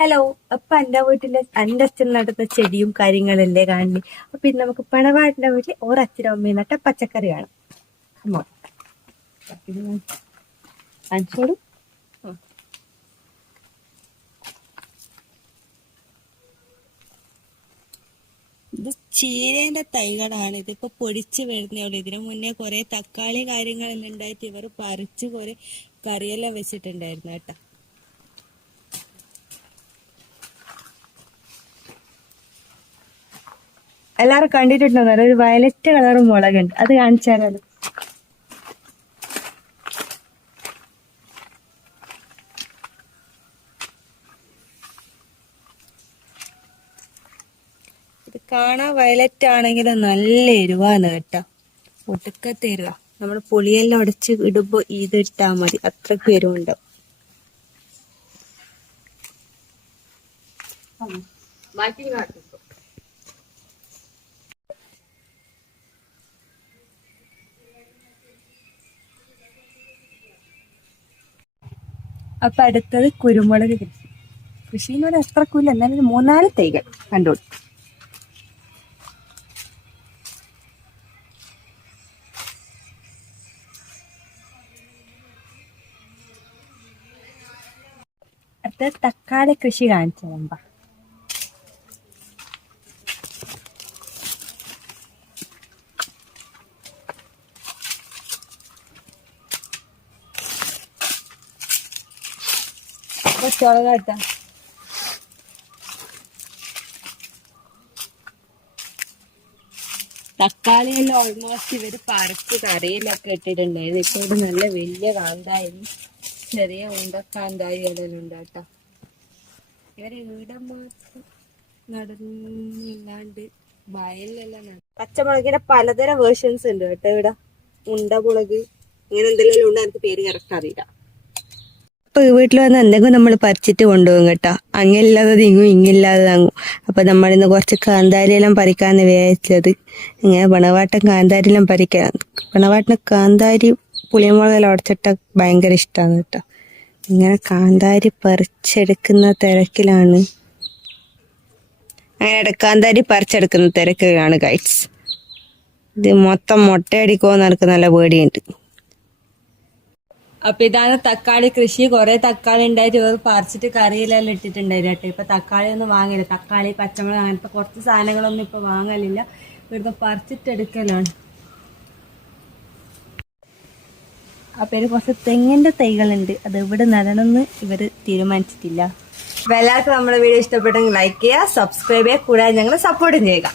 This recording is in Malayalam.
ഹലോ. അപ്പൊ എന്റെ വീട്ടിലെ എന്റെ അച്ഛൻ നടുന്ന ചെടിയും കാര്യങ്ങളല്ലേ കാണി. അപ്പൊ ഇന്ന് നമുക്ക് പണവാട്ടിന്റെ വീട്ടിൽ ഒരച്ഛനും അമ്മയും നട്ട പച്ചക്കറി കാണാം. കാണിച്ചോളൂ. ഇത് ചീരേന്റെ തൈകളാണ്. ഇതിപ്പോ പൊടിച്ചു വരുന്നേ ഉള്ളൂ. ഇതിനു മുന്നേ കുറെ തക്കാളി കാര്യങ്ങളെല്ലാം ഉണ്ടായിട്ട് ഇവർ പറിച്ച് കുറെ കറിയെല്ലാം വെച്ചിട്ടുണ്ടായിരുന്നു കേട്ടോ. എല്ലാരും കണ്ടിട്ടുണ്ടോ? ഒരു വയലറ്റ് കളർ മുളകുണ്ട്, അത് കാണിച്ചാലോ. ഇത് കാണാൻ വയലറ്റ് ആണെങ്കിലും നല്ല എരിവാണ് കേട്ടോ. ഒടുക്കത്തെ എരിവാ. നമ്മൾ പുളിയെല്ലാം ഉടച്ച് ഇടുമ്പോ ഇത് ഇട്ടാ മതി, അത്രയ്ക്ക് എരിവുണ്ടാവും. അപ്പൊ അടുത്തത് കുരുമുളക് കൃഷി. കൃഷിന്ന് പറഞ്ഞാൽ അത്രക്കില്ല, എന്നാലും 3-4 തൈകൾ കണ്ടോളൂ. അടുത്തത് തക്കാളി കൃഷി കാണിച്ചതാ. ചോളകാട്ട തക്കാളിയെല്ലാം ഓൾമോസ്റ്റ് ഇവര് പറിച്ച് കറിയിലൊക്കെ ഇട്ടിട്ടുണ്ടായിരുന്നു. ഇപ്പൊ ഇവിടെ നല്ല വലിയ കാന്താരി, ചെറിയ ഉണ്ടക്കാന്താരി എല്ലാം ഉണ്ട് കേട്ടോ. ഇവര് ഈടം മാത്രം നടന്നില്ലാണ്ട് വയലിലെല്ലാം പച്ചമുളകിന്റെ പലതരം വേർഷൻസ് ഉണ്ട് കേട്ടോ. ഇവിടെ ഉണ്ടമുളക് ഇങ്ങനെ എന്തെങ്കിലും ഉണ്ട്, എനിക്ക് പേര് കറക്റ്റ് അറിയില്ല. അപ്പൊ വീട്ടിൽ വന്ന് എന്തെങ്കിലും നമ്മൾ പറിച്ചിട്ട് കൊണ്ടുപോകും കേട്ടോ. അങ്ങില്ലാതെ തിങ്ങും ഇങ്ങില്ലാതെ തങ്ങും. അപ്പൊ നമ്മളിന്ന് കുറച്ച് കാന്താരിയെല്ലാം പറിക്കാന്ന് വിചാരിച്ചത്. ഇങ്ങനെ പണവാട്ടം കാന്താരിയെല്ലാം പറിക്കാൻ. പണവാട്ടിന് കാന്താരി പുളിമുളകെല്ലാം ഉടച്ചിട്ട ഭയങ്കര ഇഷ്ടമാണ് കേട്ടോ. ഇങ്ങനെ കാന്താരി പറിച്ചെടുക്കുന്ന തിരക്കിലാണ്. അങ്ങനെ കാന്താരി പറിച്ചെടുക്കുന്ന തിരക്കിലാണ് ഗൈസ്. ഇത് മൊത്തം മുട്ടയടിക്കുമെന്ന് എനിക്ക് നല്ല പേടിയുണ്ട്. അപ്പൊ ഇതാണ് തക്കാളി കൃഷി. കുറെ തക്കാളി ഉണ്ടായിട്ട് ഇവർ പറിച്ചിട്ട് കറിയിലെല്ലാം ഇട്ടിട്ടുണ്ടായിരുന്നു കേട്ടോ. ഇപ്പൊ തക്കാളി ഒന്നും വാങ്ങില്ല. തക്കാളി, പച്ചമുളക് അങ്ങനത്തെ കുറച്ച് സാധനങ്ങളൊന്നും ഇപ്പൊ വാങ്ങലില്ല. ഇവിടുത്തെ പറിച്ചിട്ടെടുക്കലാണ്. അപ്പൊ ഇത് കുറച്ച് തെങ്ങിന്റെ തൈകളുണ്ട്, അത് ഇവിടെ നടണമെന്ന് ഇവര് തീരുമാനിച്ചിട്ടില്ല. അപ്പൊ എല്ലാവർക്കും നമ്മുടെ വീഡിയോ ഇഷ്ടപ്പെട്ടെങ്കിൽ ലൈക്ക് ചെയ്യുക, സബ്സ്ക്രൈബ് ചെയ്യുക, കൂടാതെ ഞങ്ങളെ സപ്പോർട്ടും ചെയ്യുക.